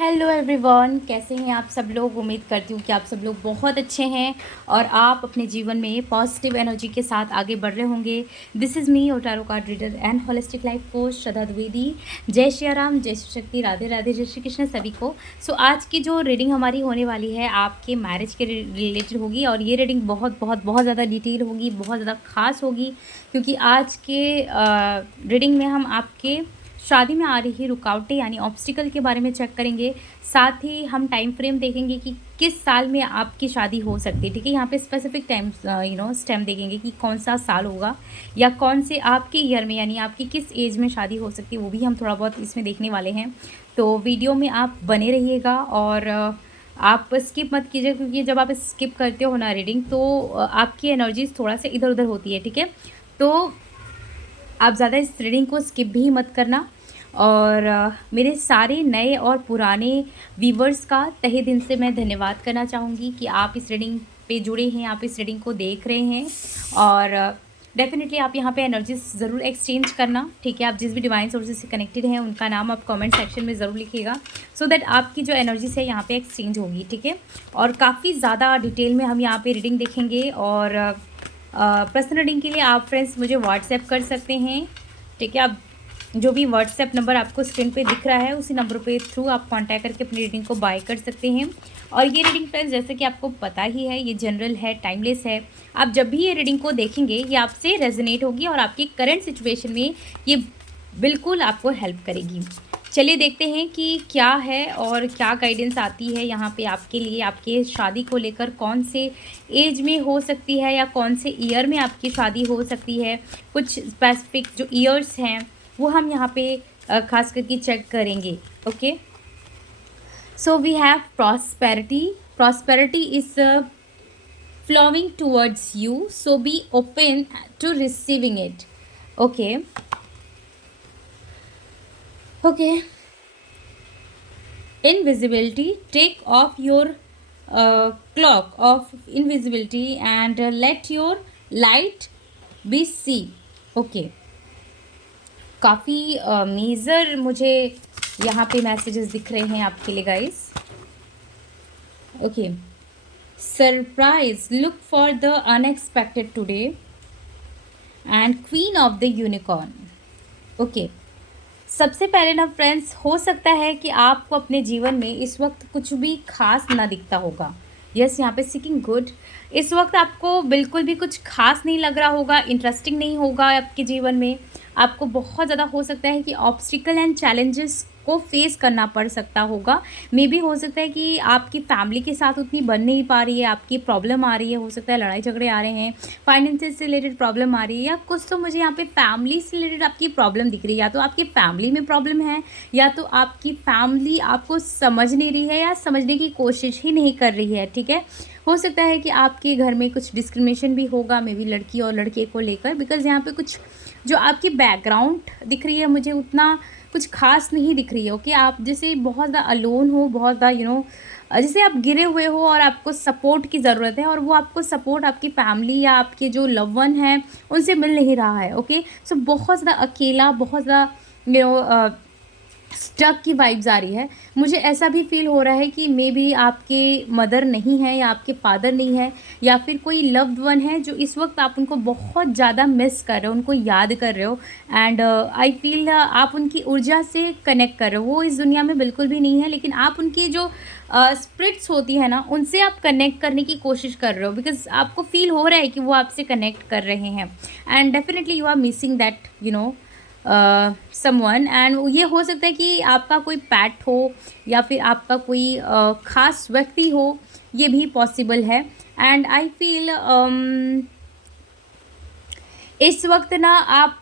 Hello everyone, कैसे हैं आप सब लोग। उम्मीद करती हूँ कि आप सब लोग बहुत अच्छे हैं और आप अपने जीवन में पॉजिटिव एनर्जी के साथ आगे बढ़ रहे होंगे। दिस इज़ मी, और tarot card reader and holistic life coach Shraddha Dwivedi. जय श्री राम, जय श्री शक्ति, राधे राधे, जय श्री कृष्ण सभी को। सो आज की जो रीडिंग हमारी होने वाली है आपके मैरिज के रिलेटेड होगी, और ये रीडिंग बहुत बहुत बहुत ज़्यादा डिटेल होगी, बहुत ज़्यादा खास होगी, क्योंकि आज के रीडिंग में हम आपके शादी में आ रही रुकावटें यानी ऑब्स्टिकल के बारे में चेक करेंगे। साथ ही हम टाइम फ्रेम देखेंगे कि किस साल में आपकी शादी हो सकती है। ठीक है, यहाँ पे स्पेसिफिक टाइम स्टेम देखेंगे कि कौन सा साल होगा या कौन से आपके ईयर में यानी आपकी किस एज में शादी हो सकती है, वो भी हम थोड़ा बहुत इसमें देखने वाले हैं। तो वीडियो में आप बने रहिएगा और आप स्किप मत कीजिए, क्योंकि जब आप स्किप करते हो ना रीडिंग तो आपकी एनर्जीज थोड़ा सा इधर उधर होती है। ठीक है, तो आप ज़्यादा इस रीडिंग को स्किप भी मत करना। और मेरे सारे नए और पुराने व्यूवर्स का तहे दिन से मैं धन्यवाद करना चाहूँगी कि आप इस रीडिंग पे जुड़े हैं, आप इस रीडिंग को देख रहे हैं। और डेफिनेटली आप यहाँ पे एनर्जीज ज़रूर एक्सचेंज करना। ठीक है, आप जिस भी डिवाइन सोर्सेज से कनेक्टेड हैं उनका नाम आप कमेंट सेक्शन में ज़रूर लिखिएगा, सो दैट आपकी जो एनर्जीज है यहाँ पे एक्सचेंज होगी। ठीक है, और काफ़ी ज़्यादा डिटेल में हम यहाँ पे रीडिंग देखेंगे। और पर्सनल रीडिंग के लिए आप फ्रेंड्स मुझे व्हाट्सएप कर सकते हैं। ठीक है, आप जो भी व्हाट्सएप नंबर आपको स्क्रीन पे दिख रहा है उसी नंबर पे थ्रू आप कांटेक्ट करके अपनी रीडिंग को बाय कर सकते हैं। और ये रीडिंग फ्रेंड्स, जैसे कि आपको पता ही है, ये जनरल है, टाइमलेस है। आप जब भी ये रीडिंग को देखेंगे ये आपसे रेजोनेट होगी और आपकी करंट सिचुएशन में ये बिल्कुल आपको हेल्प करेगी। चलिए देखते हैं कि क्या है और क्या गाइडेंस आती है यहाँ पे आपके लिए। आपके शादी को लेकर कौन से एज में हो सकती है या कौन से ईयर में आपकी शादी हो सकती है, कुछ स्पेसिफिक जो ईयर्स हैं वो हम यहाँ पे खास करके चेक करेंगे। Okay, so we have prosperity. Prosperity is flowing towards you, so be open to receiving it. Okay, okay. Invisibility, take off your cloak of invisibility and let your light be see. Okay, काफ़ी major मुझे यहाँ पे messages दिख रहे हैं आपके लिए guys. Okay, surprise, look for the unexpected today and queen of the unicorn. Okay, सबसे पहले ना फ्रेंड्स, हो सकता है कि आपको अपने जीवन में इस वक्त कुछ भी खास ना दिखता होगा। यस, यहाँ पे सीकिंग गुड, इस वक्त आपको बिल्कुल भी कुछ खास नहीं लग रहा होगा, इंटरेस्टिंग नहीं होगा आपके जीवन में। आपको बहुत ज़्यादा हो सकता है कि ऑब्स्टिकल एंड चैलेंजेस को फेस करना पड़ सकता होगा। मे बी हो सकता है कि आपकी फैमिली के साथ उतनी बन नहीं पा रही है, आपकी प्रॉब्लम आ रही है, हो सकता है लड़ाई झगड़े आ रहे हैं, फाइनेंसेस से रिलेटेड प्रॉब्लम आ रही है, या कुछ तो मुझे यहाँ पे फैमिली से रिलेटेड आपकी प्रॉब्लम दिख रही है। या तो आपकी फैमिली में प्रॉब्लम है, या तो आपकी फैमिली आपको समझ नहीं रही है या समझने की कोशिश ही नहीं कर रही है। ठीक है, हो सकता है कि आपके घर में कुछ डिस्क्रिमिनेशन भी होगा, मे बी लड़की और लड़के को लेकर, बिकॉज यहाँ पे कुछ जो आपकी बैकग्राउंड दिख रही है मुझे उतना कुछ खास नहीं दिख रही है। ओके, आप जैसे बहुत ज़्यादा अलोन हो, बहुत ज़्यादा जैसे आप गिरे हुए हो और आपको सपोर्ट की ज़रूरत है, और वो आपको सपोर्ट आपकी फैमिली या आपके जो लव वन हैं उनसे मिल नहीं रहा है। ओके, सो बहुत ज़्यादा अकेला, बहुत ज़्यादा स्टक की वाइब्स आ रही है। मुझे ऐसा भी फील हो रहा है कि मे बी आपके मदर नहीं है या आपके फादर नहीं है, या फिर कोई लव्ड वन है जो इस वक्त आप उनको बहुत ज़्यादा मिस कर रहे हो, उनको याद कर रहे हो। एंड आई फील आप उनकी ऊर्जा से कनेक्ट कर रहे हो। वो इस दुनिया में बिल्कुल भी नहीं है, लेकिन आप उनकी जो स्पिरिट्स होती है ना, उनसे आप कनेक्ट करने की कोशिश कर रहे हो, बिकॉज आपको फील हो रहा है कि वो आपसे कनेक्ट कर रहे हैं। And definitely you are missing that someone. And ये हो सकता है कि आपका कोई पैट हो या फिर आपका कोई ख़ास व्यक्ति हो, ये भी पॉसिबल है। एंड आई फील इस वक्त ना आप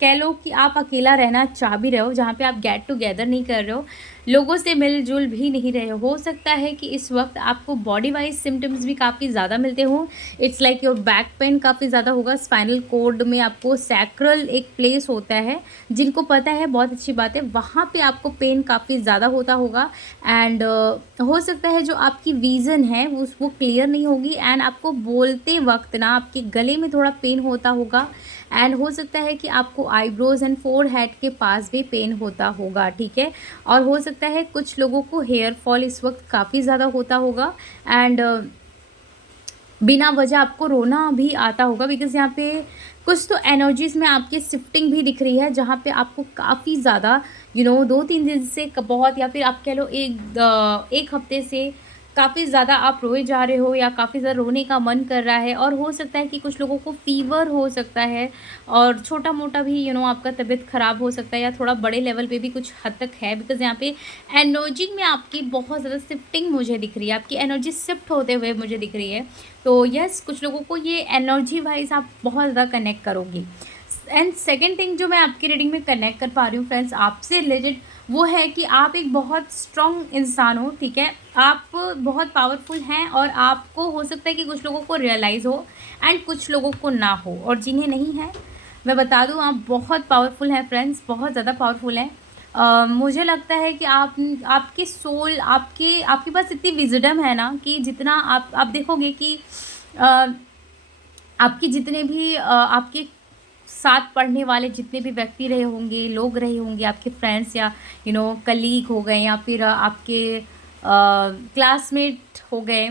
कह लो कि आप अकेला रहना चाह भी रहे हो, जहाँ पे आप गेट टुगेदर नहीं कर रहे हो, लोगों से मिलजुल भी नहीं रहे हो सकता है कि इस वक्त आपको बॉडी वाइज सिम्टम्स भी काफ़ी ज़्यादा मिलते हों। It's like your back pain काफ़ी ज़्यादा होगा, स्पाइनल कोड में आपको सैक्रल एक प्लेस होता है, जिनको पता है बहुत अच्छी बात है, वहाँ पे आपको पेन काफ़ी ज़्यादा होता होगा। एंड हो सकता है जो आपकी विज़न है वो क्लियर नहीं होगी, एंड आपको बोलते वक्त ना आपके गले में थोड़ा पेन होता होगा। एंड हो सकता है कि आपको आईब्रोज एंड फोरहेड के पास भी पेन होता होगा, ठीक है। और हो सकता है कुछ लोगों को हेयर फॉल इस वक्त काफ़ी ज़्यादा होता होगा, एंड बिना वजह आपको रोना भी आता होगा, बिकॉज़ यहाँ पे कुछ तो एनर्जीज़ में आपकी शिफ्टिंग भी दिख रही है, जहाँ पे आपको काफ़ी ज़्यादा 2-3 दिन से बहुत, या फिर आप कह लो एक हफ्ते से काफ़ी ज़्यादा आप रोए जा रहे हो, या काफ़ी ज़्यादा रोने का मन कर रहा है। और हो सकता है कि कुछ लोगों को फ़ीवर हो सकता है, और छोटा-मोटा भी आपका तबीयत ख़राब हो सकता है, या थोड़ा बड़े लेवल पे भी कुछ हद तक है, बिकॉज़ यहाँ पे एनर्जी में आपकी बहुत ज़्यादा शिफ्टिंग मुझे दिख रही है, आपकी एनर्जी शिफ्ट होते हुए मुझे दिख रही है। तो यस, कुछ लोगों को ये एनर्जी वाइज आप बहुत ज़्यादा कनेक्ट करोगी। एंड सेकेंड थिंग जो मैं आपकी रीडिंग में कनेक्ट कर पा रही हूँ फ्रेंड्स आपसे रिलेटेड, वो है कि आप एक बहुत स्ट्रॉन्ग इंसान हो, ठीक है। आप बहुत पावरफुल हैं, और आपको हो सकता है कि कुछ लोगों को रियलाइज़ हो एंड कुछ लोगों को ना हो, और जिन्हें नहीं है मैं बता दूँ आप बहुत पावरफुल हैं फ्रेंड्स, बहुत ज़्यादा पावरफुल हैं। मुझे लगता है कि आपके सोल, आपके पास इतनी विजडम है ना, कि जितना आप देखोगे कि अ, आपके जितने भी आपके साथ पढ़ने वाले जितने भी व्यक्ति रहे होंगे, लोग रहे होंगे, आपके फ्रेंड्स या कलीग हो गए, या फिर आपके क्लासमेट हो गए,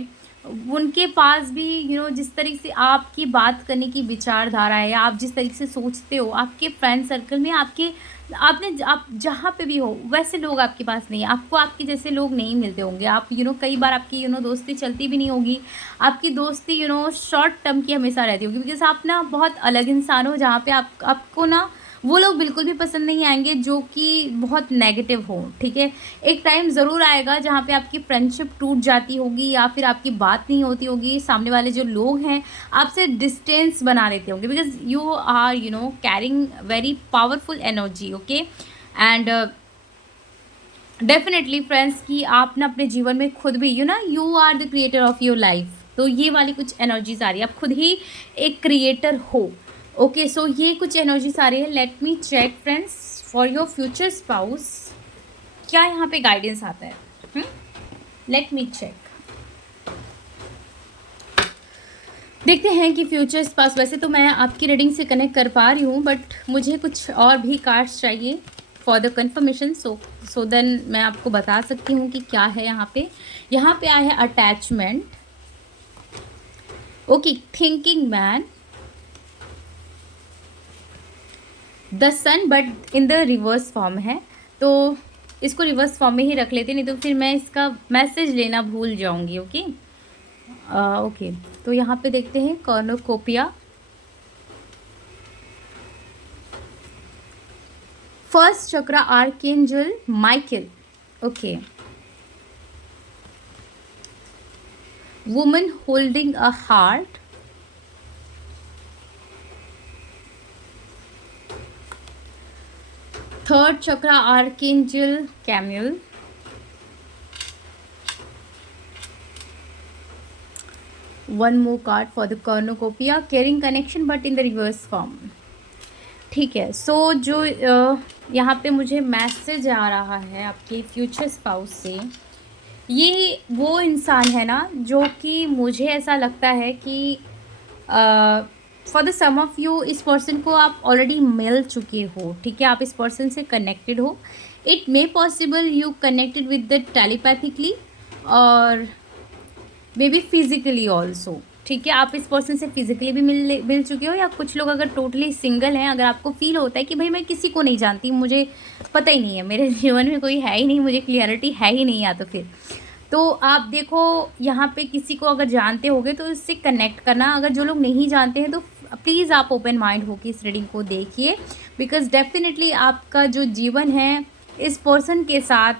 उनके पास भी जिस तरीके से आपकी बात करने की विचारधारा है, या आप जिस तरीके से सोचते हो, आपके फ्रेंड सर्कल में आप जहाँ पे भी हो वैसे लोग आपके पास नहीं है, आपको आपके जैसे लोग नहीं मिलते होंगे। आप कई बार आपकी दोस्ती चलती भी नहीं होगी, आपकी दोस्ती शॉर्ट टर्म की हमेशा रहती होगी, बिकॉज आप ना बहुत अलग इंसान हो, जहाँ पे आपको ना वो लोग बिल्कुल भी पसंद नहीं आएंगे जो कि बहुत नेगेटिव हो, ठीक है। एक टाइम ज़रूर आएगा जहाँ पे आपकी फ्रेंडशिप टूट जाती होगी, या फिर आपकी बात नहीं होती होगी, सामने वाले जो लोग हैं आपसे डिस्टेंस बना लेते होंगे, because you are carrying very powerful energy, okay. And definitely friends कि आप ना अपने जीवन में खुद भी you are the creator of your life. तो ये वाली कुछ एनर्जीज आ रही है, आप खुद ही एक क्रिएटर हो, ओके। सो ये कुछ एनर्जीज आ रही है। Let me check friends for your future spouse, क्या यहाँ पे गाइडेंस आता है। लेट मी चेक, देखते हैं कि फ्यूचर स्पाउस, वैसे तो मैं आपकी रीडिंग से कनेक्ट कर पा रही हूँ, बट मुझे कुछ और भी कार्ड्स चाहिए for the confirmation, so then मैं आपको बता सकती हूँ कि क्या है यहाँ पे आया है attachment, okay, thinking man, the sun, but in the reverse form है, तो इसको रिवर्स फॉर्म में ही रख लेते, नहीं तो फिर मैं इसका मैसेज लेना भूल जाऊंगी, ओके। ओके, तो यहाँ पे देखते हैं cornucopia, first chakra archangel Michael, okay, woman holding a heart, third chakra archangel Camael, one more card for the cornucopia, caring connection but in the reverse form, ठीक है। सो जो यहाँ पे मुझे मैसेज आ रहा है आपके फ्यूचर स्पाउस से, ये वो इंसान है ना जो कि मुझे ऐसा लगता है कि for the some of you इस पर्सन को आप ऑलरेडी मिल चुके हो, ठीक है, आप इस पर्सन से कनेक्टेड हो। It may possible you connected with the telepathically, और मे बी फिजिकली ऑल्सो, ठीक है। आप इस पर्सन से फिजिकली भी मिल चुके हो, या कुछ लोग अगर टोटली सिंगल हैं, अगर आपको फील होता है कि भाई मैं किसी को नहीं जानती, मुझे पता ही नहीं है, मेरे जीवन में कोई है ही नहीं, मुझे क्लियरिटी है ही नहीं, या तो आप देखो यहाँ पे किसी को अगर जानते होगे तो इससे कनेक्ट करना, अगर जो लोग नहीं जानते हैं तो प्लीज़ आप ओपन माइंड होकर इस रीडिंग को देखिए, बिकॉज डेफिनेटली आपका जो जीवन है इस पर्सन के साथ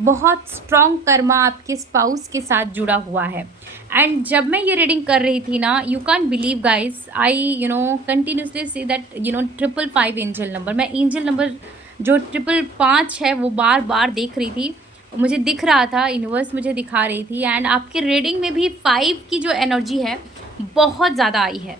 बहुत स्ट्रॉन्ग कर्मा आपके स्पाउस के साथ जुड़ा हुआ है। एंड जब मैं ये रीडिंग कर रही थी ना, you can believe guys, I continuously see that 555 angel number, मैं एंजल नंबर जो 555 है वो बार बार देख रही थी, मुझे दिख रहा था, यूनिवर्स मुझे दिखा रही थी। एंड आपके रीडिंग में भी 5 की जो एनर्जी है बहुत ज़्यादा आई है,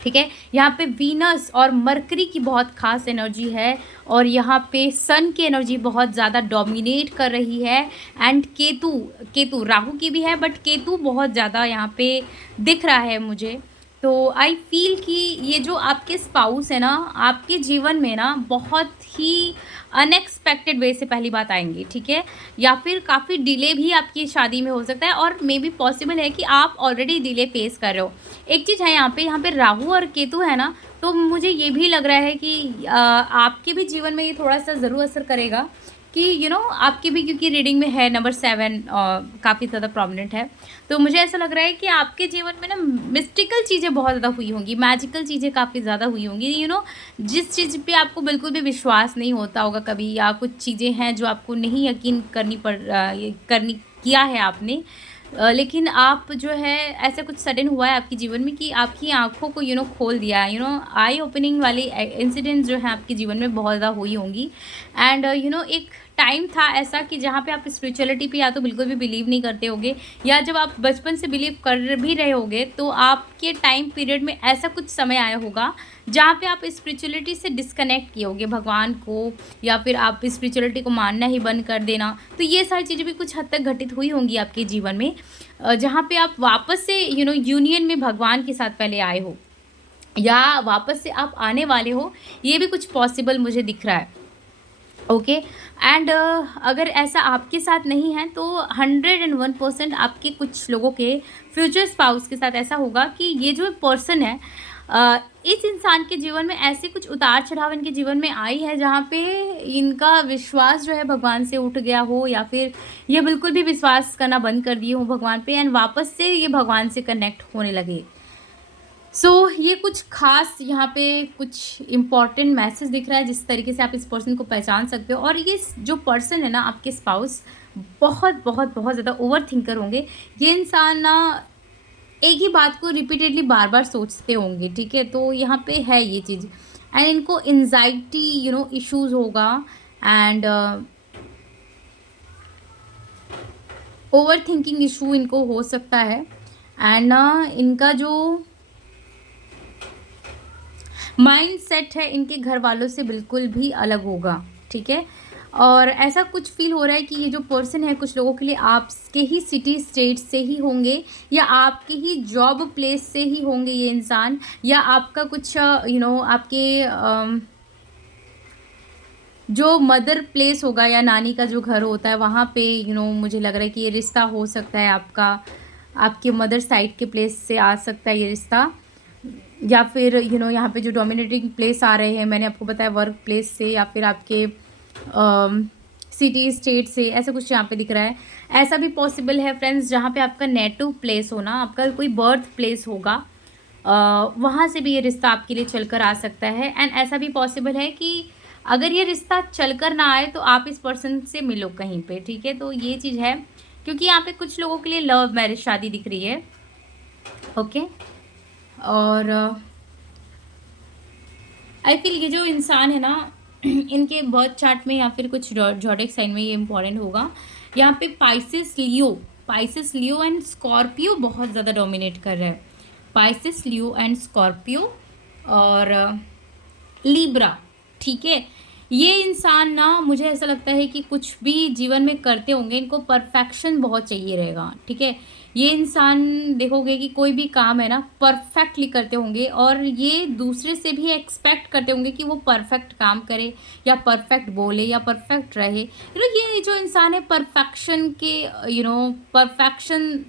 ठीक है। यहाँ पे वीनस और मरकरी की बहुत खास एनर्जी है, और यहाँ पे सन की एनर्जी बहुत ज़्यादा डोमिनेट कर रही है। एंड केतु राहु की भी है, बट केतु बहुत ज़्यादा यहाँ पे दिख रहा है मुझे। तो आई फ़ील कि ये जो आपके स्पाउस है ना, आपके जीवन में ना बहुत ही अनएक्सपेक्टेड वे से पहली बात आएँगे, ठीक है? या फिर काफ़ी डिले भी आपकी शादी में हो सकता है और मे बी पॉसिबल है कि आप ऑलरेडी डिले फेस कर रहे हो। एक चीज़ है यहाँ पे राहु और केतु है ना, तो मुझे ये भी लग रहा है कि आपके भी जीवन में ये थोड़ा-सा ज़रूर असर करेगा कि आपकी भी, क्योंकि रीडिंग में है नंबर 7 काफ़ी ज़्यादा प्रोमिनेंट है। तो मुझे ऐसा लग रहा है कि आपके जीवन में ना मिस्टिकल चीज़ें बहुत ज़्यादा हुई होंगी, मैजिकल चीज़ें काफ़ी ज़्यादा हुई होंगी। जिस चीज़ पे आपको बिल्कुल भी विश्वास नहीं होता होगा कभी, या कुछ चीज़ें हैं जो आपको नहीं यकीन ये करनी किया है आपने, लेकिन आप जो है ऐसा कुछ सडन हुआ है आपके जीवन में कि आपकी आँखों को खोल दिया है। आई ओपनिंग वाली इंसिडेंट्स जो है आपके जीवन में बहुत ज़्यादा हुई होंगी। एंड एक टाइम था ऐसा कि जहाँ पे आप स्पिरिचुअलिटी पे या तो बिल्कुल भी बिलीव नहीं करते होगे, या जब आप बचपन से बिलीव कर भी रहे होगे तो आपके टाइम पीरियड में ऐसा कुछ समय आया होगा जहाँ पे आप स्पिरिचुअलिटी से डिस्कनेक्ट किए होगे भगवान को, या फिर आप स्पिरिचुअलिटी को मानना ही बंद कर देना। तो ये सारी चीज़ें भी कुछ हद तक घटित हुई होंगी आपके जीवन में, जहाँ पे आप वापस से यूनियन में भगवान के साथ पहले आए हो, या वापस से आप आने वाले हो, ये भी कुछ पॉसिबल मुझे दिख रहा है। ओके। एंड अगर ऐसा आपके साथ नहीं है तो 101% आपके कुछ लोगों के फ्यूचर स्पाउस के साथ ऐसा होगा कि ये जो पर्सन है, इस इंसान के जीवन में ऐसे कुछ उतार चढ़ाव इनके जीवन में आई है जहाँ पे इनका विश्वास जो है भगवान से उठ गया हो, या फिर ये बिल्कुल भी विश्वास करना बंद कर दिए हो भगवान पे, एंड वापस से ये भगवान से कनेक्ट होने लगे। ये कुछ खास यहाँ पे कुछ इम्पॉर्टेंट मैसेज दिख रहा है जिस तरीके से आप इस पर्सन को पहचान सकते हो। और ये जो पर्सन है ना आपके स्पाउस, बहुत बहुत बहुत ज़्यादा ओवर थिंकर होंगे। ये इंसान ना एक ही बात को रिपीटेडली बार बार सोचते होंगे, ठीक है? तो यहाँ पे है ये चीज़, एंड इनको एंजाइटी इश्यूज़ होगा, एंड ओवर थिंकिंग इशू इनको हो सकता है। एंड ना इनका जो माइंडसेट है इनके घर वालों से बिल्कुल भी अलग होगा, ठीक है? और ऐसा कुछ फील हो रहा है कि ये जो पर्सन है कुछ लोगों के लिए आपके ही सिटी स्टेट से ही होंगे, या आपके ही जॉब प्लेस से ही होंगे ये इंसान, या आपका कुछ आपके जो मदर प्लेस होगा या नानी का जो घर होता है वहाँ पे मुझे लग रहा है कि ये रिश्ता हो सकता है आपका, आपके मदर साइड के प्लेस से आ सकता है ये रिश्ता, या फिर यहाँ पे जो डोमिनेटिंग प्लेस आ रहे हैं मैंने आपको बताया वर्क प्लेस से, या फिर आपके सिटी स्टेट से, ऐसा कुछ यहाँ पे दिख रहा है। ऐसा भी पॉसिबल है फ्रेंड्स जहाँ पे आपका नेटिव प्लेस हो ना, आपका कोई बर्थ प्लेस होगा, वहाँ से भी ये रिश्ता आपके लिए चलकर आ सकता है। एंड ऐसा भी पॉसिबल है कि अगर ये रिश्ता चलकर ना आए तो आप इस पर्सन से मिलो कहीं पे, ठीक है? तो ये चीज़ है, क्योंकि यहाँ पे कुछ लोगों के लिए लव मैरिज शादी दिख रही है। ओके। और आई फील ये जो इंसान है ना इनके बर्थ चार्ट में या फिर कुछ जॉडिक साइन में ये इंपॉर्टेंट होगा। यहाँ पे पाइसेस लियो एंड स्कॉर्पियो बहुत ज़्यादा डोमिनेट कर रहा है। पाइसेस, लियो एंड स्कॉर्पियो और लिब्रा, ठीक है? ये इंसान ना मुझे ऐसा लगता है कि कुछ भी जीवन में करते होंगे इनको परफेक्शन बहुत चाहिए रहेगा, ठीक है? ये इंसान देखोगे कि कोई भी काम है ना परफेक्टली करते होंगे, और ये दूसरे से भी एक्सपेक्ट करते होंगे कि वो परफेक्ट काम करे, या परफेक्ट बोले, या परफेक्ट रहे। ये जो इंसान है परफेक्शन के परफेक्शन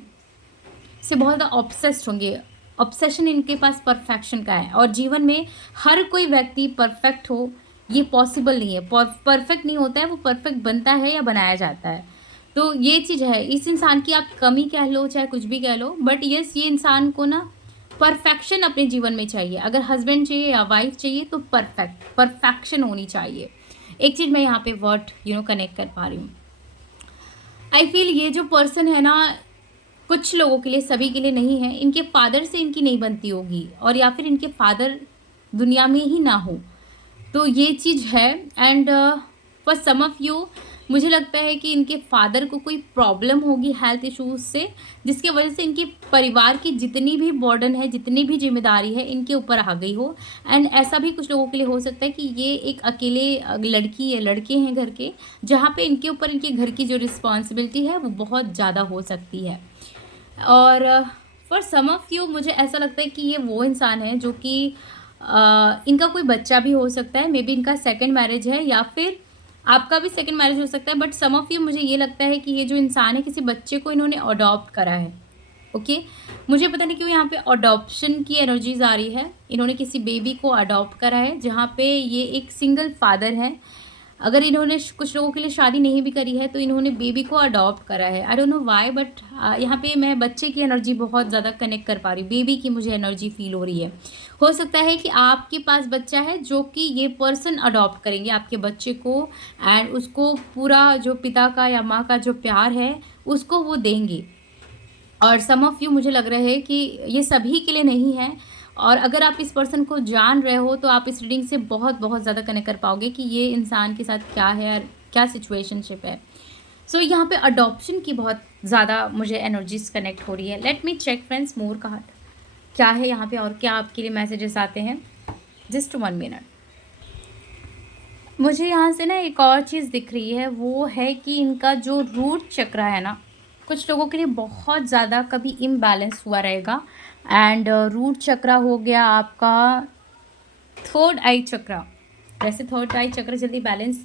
से बहुत ज़्यादा ऑब्सेस्ड होंगे। ऑब्सेशन इनके पास परफेक्शन का है, और जीवन में हर कोई व्यक्ति परफेक्ट हो ये पॉसिबल नहीं है। परफेक्ट नहीं होता है, वो परफेक्ट बनता है या बनाया जाता है। तो ये चीज़ है इस इंसान की, आप कमी कह लो चाहे कुछ भी कह लो, बट यस ये इंसान को ना परफेक्शन अपने जीवन में चाहिए। अगर हस्बैंड चाहिए या वाइफ चाहिए तो परफेक्शन होनी चाहिए। एक चीज़ मैं यहाँ पे वर्ड कनेक्ट कर पा रही हूँ। आई फील ये जो पर्सन है ना कुछ लोगों के लिए, सभी के लिए नहीं है, इनके फादर से इनकी नहीं बनती होगी, और या फिर इनके फादर दुनिया में ही ना हो, तो ये चीज़ है। And for some of you मुझे लगता है कि इनके फादर को कोई प्रॉब्लम होगी हेल्थ इश्यूज से, जिसके वजह से इनके परिवार की जितनी भी बर्डन है, जितनी भी जिम्मेदारी है इनके ऊपर आ गई हो। एंड ऐसा भी कुछ लोगों के लिए हो सकता है कि ये एक अकेले लड़की या लड़के हैं घर के, जहाँ पे इनके ऊपर इनके घर की जो रिस्पॉन्सिबिलिटी है वो बहुत ज़्यादा हो सकती है। और फॉर सम ऑफ यू मुझे ऐसा लगता है कि ये वो इंसान है जो कि इनका कोई बच्चा भी हो सकता है, मे बी इनका सेकंड मैरिज है या फिर आपका भी सेकंड मैरिज हो सकता है, बट सम ऑफ यू मुझे ये लगता है कि ये जो इंसान है किसी बच्चे को इन्होंने अडॉप्ट करा है। ओके, मुझे पता नहीं क्यों यहाँ पे अडॉप्शन की एनर्जीज आ रही है। इन्होंने किसी बेबी को अडॉप्ट करा है, जहाँ पे ये एक सिंगल फादर है। अगर इन्होंने कुछ लोगों के लिए शादी नहीं भी करी है तो इन्होंने बेबी को अडॉप्ट करा है। I don't know why, but यहाँ पे मैं बच्चे की एनर्जी बहुत ज़्यादा कनेक्ट कर पा रही हूँ, बेबी की मुझे एनर्जी फील हो रही है। हो सकता है कि आपके पास बच्चा है जो कि ये पर्सन अडॉप्ट करेंगे आपके बच्चे को, एंड उसको पूरा जो पिता का या माँ का जो प्यार है उसको वो देंगे। और सम ऑफ यू मुझे लग रहा है कि ये सभी के लिए नहीं है, और अगर आप इस पर्सन को जान रहे हो तो आप इस रीडिंग से बहुत बहुत ज़्यादा कनेक्ट कर पाओगे कि ये इंसान के साथ क्या है और क्या सिचुएशनशिप है। सो यहाँ पे अडॉप्शन की बहुत ज़्यादा मुझे एनर्जीज कनेक्ट हो रही है। लेट मी चेक फ्रेंड्स मोर कार्ड, क्या है यहाँ पे और क्या आपके लिए मैसेजेस आते हैं। Just 1 minute. मुझे यहाँ से ना एक और चीज़ दिख रही है, वो है कि इनका जो रूट चक्र है ना, कुछ लोगों के लिए बहुत ज़्यादा कभी इम्बैलेंस हुआ रहेगा। एंड रूट चक्र हो गया आपका थर्ड आई चक्र। वैसे थर्ड आई चक्र जल्दी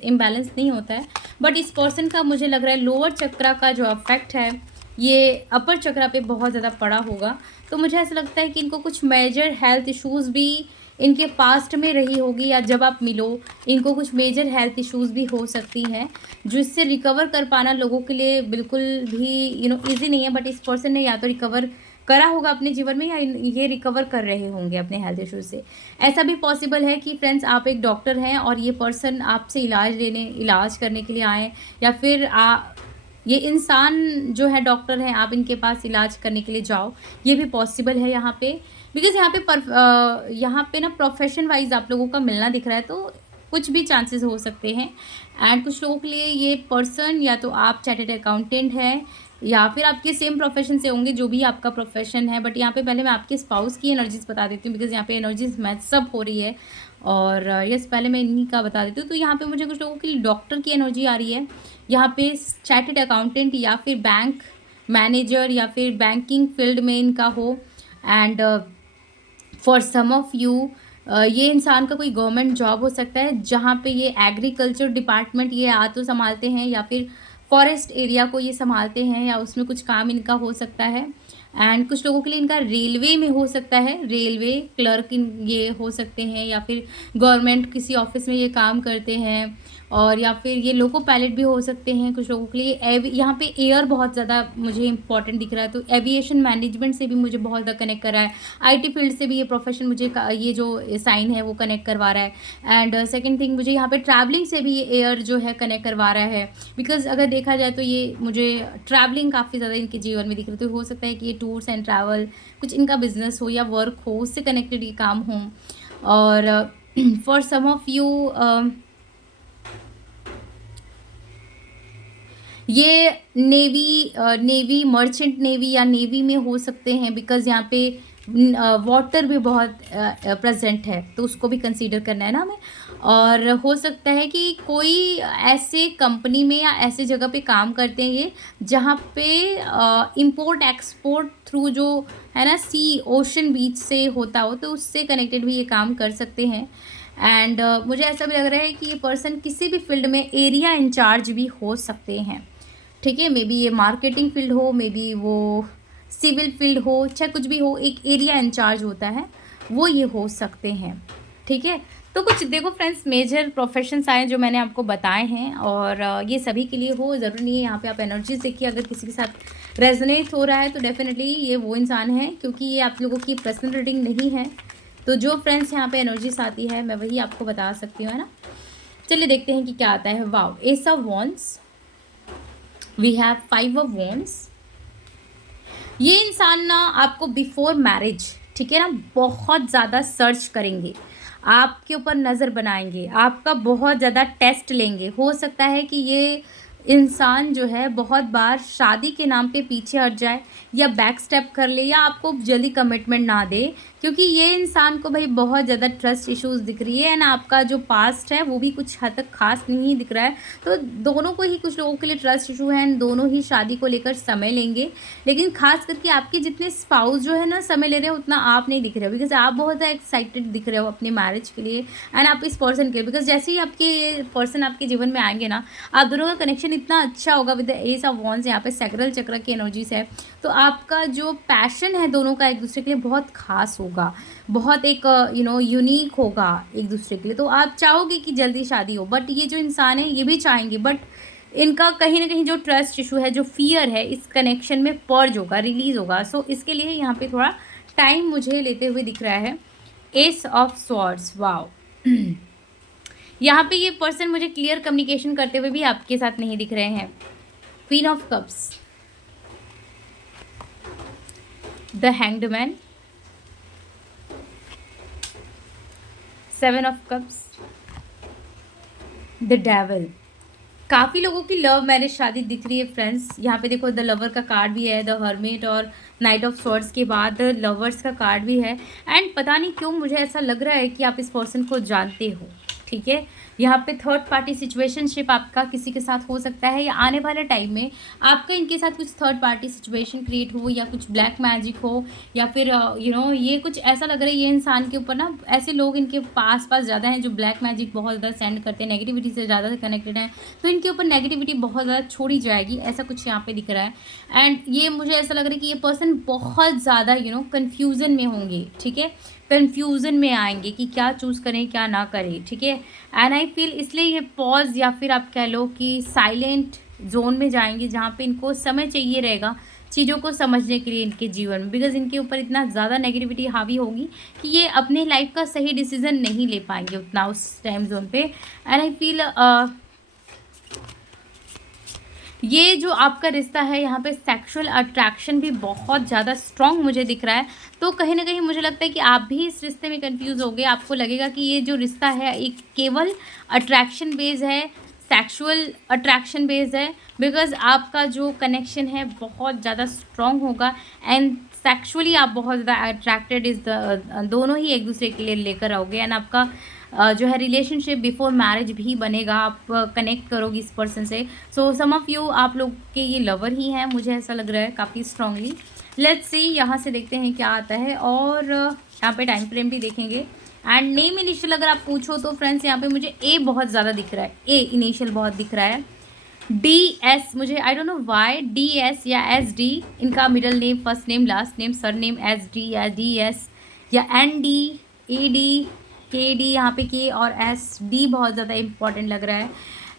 इम्बैलेंस नहीं होता है, बट इस पर्सन का मुझे लग रहा है लोअर चक्र का जो अफेक्ट है ये अपर चक्र पे बहुत ज़्यादा पड़ा होगा। तो मुझे ऐसा लगता है कि इनको कुछ मेजर हेल्थ इश्यूज़ भी इनके पास्ट में रही होगी, या जब आप मिलो इनको कुछ मेजर हेल्थ इश्यूज़ भी हो सकती हैं, जिससे रिकवर कर पाना लोगों के लिए बिल्कुल भी ईजी नहीं है। बट इस पर्सन ने या तो रिकवर करा होगा अपने जीवन में, या ये रिकवर कर रहे होंगे अपने हेल्थ इश्यूज से। ऐसा भी पॉसिबल है कि फ्रेंड्स आप एक डॉक्टर हैं और ये पर्सन आपसे इलाज करने के लिए आए, या फिर ये इंसान जो है डॉक्टर है, आप इनके पास इलाज करने के लिए जाओ, ये भी पॉसिबल है यहाँ पे। बिकॉज यहाँ पे ना प्रोफेशन वाइज आप लोगों का मिलना दिख रहा है, तो कुछ भी चांसेस हो सकते हैं। एंड कुछ लोगों के लिए ये पर्सन या तो आप चार्टर्ड अकाउंटेंट हैं या फिर आपके सेम प्रोफेशन से होंगे, जो भी आपका प्रोफेशन है। बट यहाँ पे पहले मैं आपके स्पाउस की एनर्जीज बता देती हूँ, बिकॉज यहाँ पे एनर्जीज मैचअप हो रही है। और यस, पहले मैं इन्हीं का बता देती हूँ। तो यहाँ पे मुझे कुछ लोगों के लिए डॉक्टर की एनर्जी आ रही है, यहाँ पे चार्टर्ड अकाउंटेंट या फिर बैंक मैनेजर या फिर बैंकिंग फील्ड में इनका हो। And for some of you ये इंसान का कोई गवर्नमेंट जॉब हो सकता है, जहाँ पे ये एग्रीकल्चर डिपार्टमेंट ये या तो संभालते हैं या फिर फॉरेस्ट एरिया को ये संभालते हैं, या उसमें कुछ काम इनका हो सकता है। एंड कुछ लोगों के लिए इनका रेलवे में हो सकता है, रेलवे क्लर्क ये हो सकते हैं, या फिर गवर्नमेंट किसी ऑफिस में ये काम करते हैं, और या फिर ये लोको पायलट भी हो सकते हैं कुछ लोगों के लिए। यहाँ पे एयर बहुत ज़्यादा मुझे इंपॉर्टेंट दिख रहा है, तो एविएशन मैनेजमेंट से भी मुझे बहुत ज़्यादा कनेक्ट कर रहा है। आईटी फील्ड से भी ये प्रोफेशन मुझे ये जो साइन है वो कनेक्ट करवा रहा है। एंड सेकंड थिंग, मुझे यहाँ पे ट्रैवलिंग से भी ये एयर जो है कनेक्ट करवा रहा है, बिकॉज अगर देखा जाए तो ये मुझे ट्रैवलिंग काफ़ी ज़्यादा इनके जीवन में दिख रही है। तो हो सकता है कि ये टूर्स एंड ट्रैवल कुछ इनका बिजनेस हो या वर्क हो, उससे कनेक्टेड ये काम हो। और फॉर सम ऑफ यू ये नेवी मर्चेंट नेवी या नेवी में हो सकते हैं, बिकॉज यहाँ पे वाटर भी बहुत प्रेजेंट है, तो उसको भी कंसीडर करना है ना हमें। और हो सकता है कि कोई ऐसे कंपनी में या ऐसे जगह पे काम करते हैं ये, जहाँ पे इंपोर्ट एक्सपोर्ट थ्रू जो है ना सी ओशन बीच से होता हो, तो उससे कनेक्टेड भी ये काम कर सकते हैं। एंड मुझे ऐसा भी लग रहा है कि ये पर्सन किसी भी फील्ड में एरिया इंचार्ज भी हो सकते हैं, ठीक है। मे बी ये मार्केटिंग फील्ड हो, मे बी वो सिविल फील्ड हो, चाहे कुछ भी हो, एक एरिया इंचार्ज होता है वो ये हो सकते हैं, ठीक है। तो कुछ देखो फ्रेंड्स, मेजर प्रोफेशंस आए जो मैंने आपको बताए हैं, और ये सभी के लिए हो, ज़रूरी नहीं है। यहाँ पे आप एनर्जीज देखिए, अगर किसी के साथ रेजोनेट हो रहा है तो डेफिनेटली ये वो इंसान है, क्योंकि ये आप लोगों की पर्सनल रीडिंग नहीं है। तो जो फ्रेंड्स यहाँ पे एनर्जीज आती है मैं वही आपको बता सकती हूँ, है ना। चलिए देखते हैं कि क्या आता है। Wow, ace of wands, we have 5 of wands. ये इंसान ना आपको बिफोर मैरिज, ठीक है ना, बहुत ज़्यादा सर्च करेंगे, आपके ऊपर नज़र बनाएंगे, आपका बहुत ज़्यादा टेस्ट लेंगे। हो सकता है कि ये इंसान जो है बहुत बार शादी के नाम पे पीछे हट जाए या बैक स्टेप कर ले या आपको जल्दी कमिटमेंट ना दे, क्योंकि ये इंसान को भाई बहुत ज़्यादा ट्रस्ट इश्यूज दिख रही है एंड आपका जो पास्ट है वो भी कुछ हद तक खास नहीं दिख रहा है। तो दोनों को ही, कुछ लोगों के लिए ट्रस्ट इशू है एंड दोनों ही शादी को लेकर समय लेंगे, लेकिन खास करके आपके जितने स्पाउस जो है ना समय ले रहे हैं उतना आप नहीं दिख रहे हो, बिकॉज आप बहुत ज़्यादा एक्साइटेड दिख रहे हो अपने मैरिज के लिए एंड आप इस पर्सन के लिए, बिकॉज जैसे ही आपके ये पर्सन आपके जीवन में आएंगे ना, आप दोनों का कनेक्शन इतना अच्छा होगा with the S of wands, यहाँ पे सैक्रल चक्र की एनर्जीज है। तो आपका जो पैशन है दोनों का एक दूसरे के लिए बहुत खास होगा, बहुत एक यूनिक होगा एक दूसरे के लिए। तो आप चाहोगे कि जल्दी शादी हो, बट ये जो इंसान है ये भी चाहेंगे, बट इनका कहीं ना कहीं जो ट्रस्ट इशू है, जो फियर है, इस कनेक्शन में पर्ज होगा, रिलीज होगा। सो इसके लिए यहाँ पे थोड़ा टाइम मुझे लेते हुए दिख रहा है। S of swords, wow. यहाँ पे ये पर्सन मुझे क्लियर कम्युनिकेशन करते हुए भी आपके साथ नहीं दिख रहे हैं। Queen of cups, the hanged man, seven of cups, the devil. काफ़ी लोगों की लव मैरिज शादी दिख रही है फ्रेंड्स। यहाँ पे देखो द लवर का कार्ड भी है, द हर्मिट और नाइट ऑफ स्वॉर्ड्स के बाद लवर्स का कार्ड भी है। एंड पता नहीं क्यों मुझे ऐसा लग रहा है कि आप इस पर्सन को जानते हो, ठीक है। यहाँ पे थर्ड पार्टी सिचुएशनशिप आपका किसी के साथ हो सकता है, या आने वाले टाइम में आपका इनके साथ कुछ थर्ड पार्टी सिचुएशन क्रिएट हो, या कुछ ब्लैक मैजिक हो, या फिर ये कुछ ऐसा लग रहा है ये इंसान के ऊपर ना, ऐसे लोग इनके पास ज़्यादा हैं जो ब्लैक मैजिक बहुत ज़्यादा सेंड करते हैं, नेगेटिविटी से ज़्यादा कनेक्टेड हैं, तो इनके ऊपर नेगेटिविटी बहुत ज़्यादा छोड़ी जाएगी, ऐसा कुछ यहाँ पे दिख रहा है। एंड ये मुझे ऐसा लग रहा है कि ये पर्सन बहुत ज़्यादा कन्फ्यूज़न में होंगे, ठीक है, कन्फ्यूज़न में आएंगे कि क्या चूज़ करें क्या ना करें, ठीक है। एंड आई फील इसलिए ये पॉज, या फिर आप कह लो कि साइलेंट जोन में जाएंगे, जहाँ पे इनको समय चाहिए रहेगा चीज़ों को समझने के लिए इनके जीवन में, बिकॉज इनके ऊपर इतना ज़्यादा नेगेटिविटी हावी होगी कि ये अपने लाइफ का सही डिसीजन नहीं ले पाएंगे उतना उस टाइम जोन पे। एंड आई फील ये जो आपका रिश्ता है यहाँ पे सेक्सुअल अट्रैक्शन भी बहुत ज़्यादा स्ट्रॉन्ग मुझे दिख रहा है। तो कहीं ना कहीं मुझे लगता है कि आप भी इस रिश्ते में कंफ्यूज हो गए, आपको लगेगा कि ये जो रिश्ता है एक केवल अट्रैक्शन बेस्ड है, सेक्सुअल अट्रैक्शन बेस्ड है, बिकॉज आपका जो कनेक्शन है बहुत ज़्यादा स्ट्रॉन्ग होगा एंड सेक्सुअली आप बहुत ज़्यादा अट्रैक्टेड इस दोनों ही एक दूसरे के लिए लेकर आओगे। एंड आपका जो है रिलेशनशिप बिफोर मैरिज भी बनेगा, आप कनेक्ट करोगी इस पर्सन से। सो सम ऑफ यू, आप लोग के ये लवर ही हैं, मुझे ऐसा लग रहा है काफ़ी स्ट्रांगली। लेट्स सी, यहाँ से देखते हैं क्या आता है, और यहाँ पे टाइम फ्रेम भी देखेंगे। एंड नेम इनिशियल अगर आप पूछो तो फ्रेंड्स यहाँ पे मुझे ए बहुत ज़्यादा दिख रहा है, ए इनिशियल बहुत दिख रहा है। डी एस, मुझे I don't know why, D S या एस डी, इनका middle name, first name, last name, sir name S D या डी एस, या एन डी, ए डी, के डी, यहाँ पे के और एस, डी बहुत ज़्यादा इंपॉर्टेंट लग रहा है।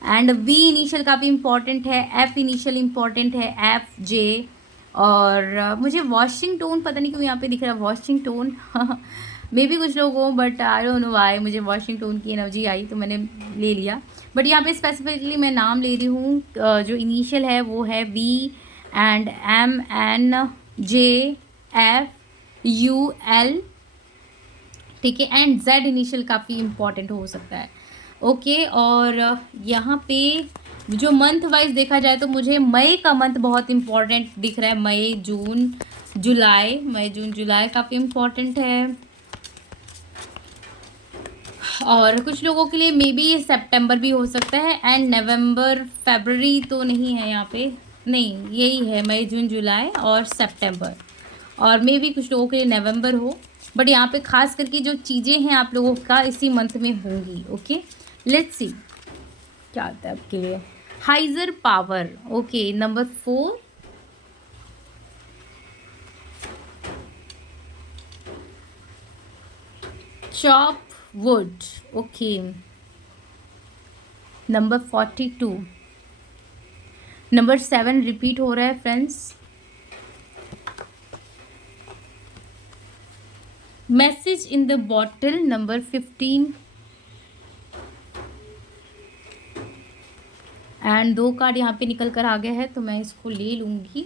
एंड वी इनिशियल काफ़ी इंपॉर्टेंट है, एफ इनिशियल इंपॉर्टेंट है, एफ जे, और मुझे वॉशिंगटन पता नहीं क्यों यहाँ पे दिख रहा है, वॉशिंगटन मे बी कुछ लोग हों, but I don't know why मुझे वॉशिंगटन की एनर्जी आई तो मैंने ले लिया। बट यहाँ पे स्पेसिफिकली मैं नाम ले रही हूँ, जो इनिशियल है वो है V and M N J F U L, ठीक है। एंड जेड इनिशियल काफ़ी इंपॉर्टेंट हो सकता है, ओके। और यहाँ पे जो मंथ वाइज देखा जाए तो मुझे मई का मंथ बहुत इंपॉर्टेंट दिख रहा है, मई जून जुलाई, मई जून जुलाई काफ़ी इंपॉर्टेंट है। और कुछ लोगों के लिए मे बी सितंबर भी हो सकता है, एंड नवंबर फरवरी तो नहीं है यहाँ पे, नहीं यही है मई जून जुलाई और सितंबर, और मे बी कुछ लोगों के लिए नवंबर हो, बट यहाँ पे खास करके जो चीज़ें हैं आप लोगों का इसी मंथ में होंगी, ओके। लेट्स सी क्या आता है आपके लिए। Higher power, okay, number 4, chop wood, okay, number 42, number 7 repeat हो रहा है friends. Message in the bottle, number 15, and 2 card यहाँ पे निकल कर आ गया है तो मैं इसको ले लूँगी।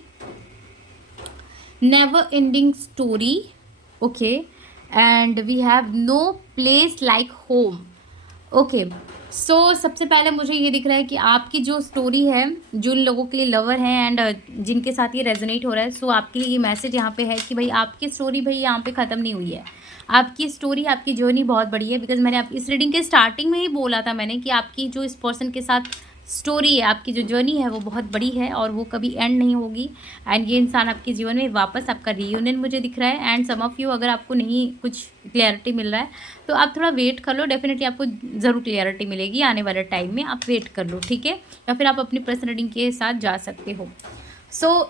Never ending story, okay, and we have no place like home, okay. सबसे पहले मुझे ये दिख रहा है कि आपकी जो स्टोरी है, जिन लोगों के लिए लवर हैं एंड जिनके साथ ये रेजोनेट हो रहा है, आपके लिए ये मैसेज यहाँ पे है कि भाई आपकी स्टोरी भाई यहाँ पे ख़त्म नहीं हुई है। आपकी स्टोरी, आपकी जर्नी बहुत बड़ी है। बिकॉज़ मैंने आप इस रीडिंग के स्टार्टिंग में ही बोला था मैंने कि आपकी जो इस पर्सन के साथ स्टोरी है, आपकी जो जर्नी है वो बहुत बड़ी है और वो कभी एंड नहीं होगी। एंड ये इंसान आपके जीवन में वापस, आपका रीयूनियन मुझे दिख रहा है। एंड सम ऑफ यू, अगर आपको नहीं कुछ क्लियरिटी मिल रहा है तो आप थोड़ा वेट कर लो, डेफिनेटली आपको ज़रूर क्लियरिटी मिलेगी आने वाले टाइम में। आप वेट कर लो, ठीक है, या फिर आप अपनी पर्सनल रीडिंग के साथ जा सकते हो।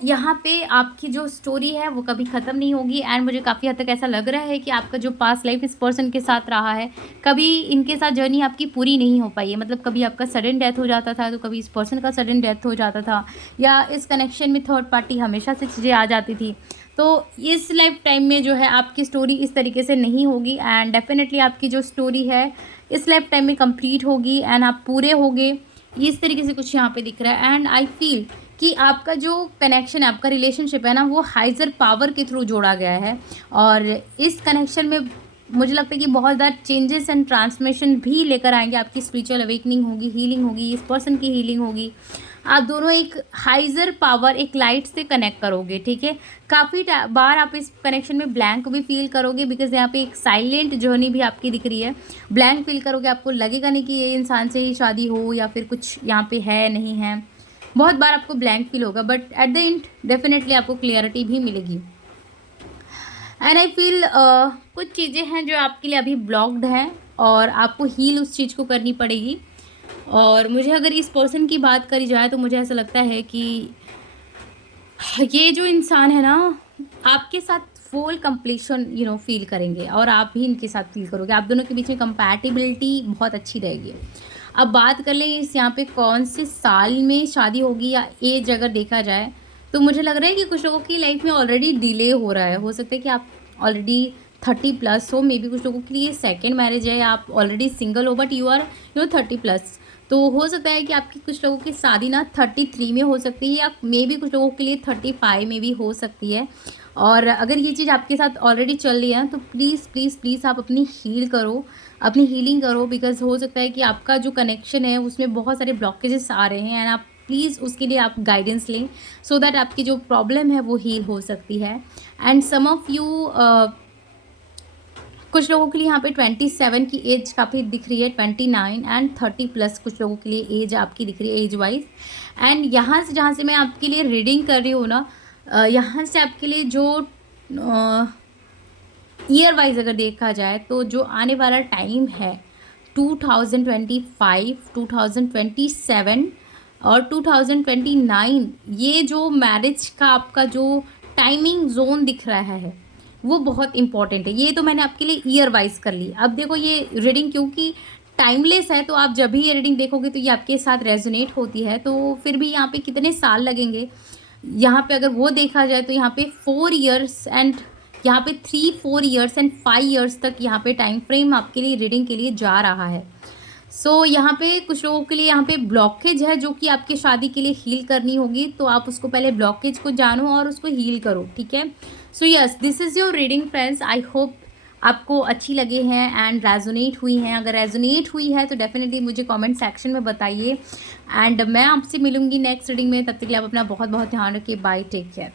यहाँ पे आपकी जो स्टोरी है वो कभी ख़त्म नहीं होगी। एंड मुझे काफ़ी हद तक ऐसा लग रहा है कि आपका जो पास्ट लाइफ इस पर्सन के साथ रहा है, कभी इनके साथ जर्नी आपकी पूरी नहीं हो पाई है। मतलब कभी आपका सडन डेथ हो जाता था, तो कभी इस पर्सन का सडन डेथ हो जाता था, या इस कनेक्शन में थर्ड पार्टी हमेशा से चीज़ें आ जाती थी। तो इस लाइफ टाइम में जो है आपकी स्टोरी इस तरीके से नहीं होगी। एंड डेफिनेटली आपकी जो स्टोरी है इस लाइफ टाइम में कंप्लीट होगी एंड आप पूरे होंगे। इस तरीके से कुछ यहाँ पे दिख रहा है। एंड आई फील कि आपका जो कनेक्शन है, आपका रिलेशनशिप है ना, वो हाइजर पावर के थ्रू जोड़ा गया है। और इस कनेक्शन में मुझे लगता है कि बहुत ज़्यादा चेंजेस एंड ट्रांसफॉर्मेशन भी लेकर आएंगे। आपकी स्पिरिचुअल अवेकनिंग होगी, हीलिंग होगी, इस पर्सन की हीलिंग होगी। आप दोनों एक हाइजर पावर, एक लाइट से कनेक्ट करोगे, ठीक है। काफ़ी बार आप इस कनेक्शन में ब्लैंक भी फील करोगे, बिकॉज यहाँ पे एक साइलेंट जर्नी भी आपकी दिख रही है। ब्लैंक फील करोगे, आपको लगेगा नहीं कि ये इंसान से ही शादी हो या फिर कुछ यहाँ पे है नहीं है। बहुत बार आपको ब्लैंक फील होगा, but at the end definitely आपको क्लियरिटी भी मिलेगी। एंड आई फील कुछ चीज़ें हैं जो आपके लिए अभी ब्लॉक्ड हैं और आपको हील उस चीज़ को करनी पड़ेगी। और मुझे अगर इस पर्सन की बात करी जाए तो मुझे ऐसा लगता है कि ये जो इंसान है ना, आपके साथ फुल कंप्लीशन फील करेंगे और आप भी इनके साथ फील करोगे। आप दोनों के बीच में कंपैटिबिलिटी बहुत अच्छी रहेगी। अब बात कर लें इस यहाँ पे कौन से साल में शादी होगी या एज अगर देखा जाए, तो मुझे लग रहा है कि कुछ लोगों की लाइफ में ऑलरेडी डिले हो रहा है। हो सकता है कि आप ऑलरेडी 30+ हो, मे बी कुछ लोगों के लिए सेकेंड मैरिज है, या आप ऑलरेडी सिंगल हो बट यू आर 30+। तो हो सकता है कि आपकी कुछ लोगों की शादी ना 33 में हो सकती है, या मे बी कुछ लोगों के लिए 35 में भी हो सकती है। और अगर ये चीज़ आपके साथ ऑलरेडी चल रही है तो प्लीज़ प्लीज़ प्लीज़ आप अपनी अपनी हीलिंग करो। बिकॉज हो सकता है कि आपका जो कनेक्शन है उसमें बहुत सारे ब्लॉकेजेस आ रहे हैं, एंड आप प्लीज़ उसके लिए आप गाइडेंस लें, सो दैट आपकी जो प्रॉब्लम है वो हील हो सकती है। एंड सम ऑफ यू, कुछ लोगों के लिए यहाँ पे 27 की एज काफ़ी दिख रही है, 29 एंड 30+ कुछ लोगों के लिए एज आपकी दिख रही है एज वाइज। एंड यहाँ से जहाँ से मैं आपके लिए रीडिंग कर रही हूँ ना, यहाँ से आपके लिए जो ईयर वाइज अगर देखा जाए तो जो आने वाला टाइम है 2025, 2027 और 2029, ये जो मैरिज का आपका जो टाइमिंग जोन दिख रहा है वो बहुत इंपॉर्टेंट है। ये तो मैंने आपके लिए ईयर वाइज कर ली। अब देखो ये रीडिंग क्योंकि टाइमलेस है, तो आप जब भी ये रीडिंग देखोगे तो ये आपके साथ रेजोनेट होती है। तो फिर भी यहाँ पे कितने साल लगेंगे, यहाँ पे अगर वो देखा जाए तो यहाँ पे 4 इयर्स एंड यहाँ पे 3-4 इयर्स एंड 5 इयर्स तक यहाँ पे टाइम फ्रेम आपके लिए रीडिंग के लिए जा रहा है। यहाँ पे कुछ लोगों के लिए यहाँ पे ब्लॉकेज है जो कि आपकी शादी के लिए हील करनी होगी। तो आप उसको पहले ब्लॉकेज को जानो और उसको हील करो, ठीक है। Yes, this is your reading friends. I hope आपको अच्छी लगे हैं एंड रेजोनेट हुई हैं। अगर रेजोनेट हुई है तो डेफिनेटली मुझे कमेंट सेक्शन में बताइए। एंड मैं आपसे मिलूंगी नेक्स्ट रीडिंग में। तब तक के लिए आप अपना बहुत बहुत ध्यान रखिए। Bye, take care.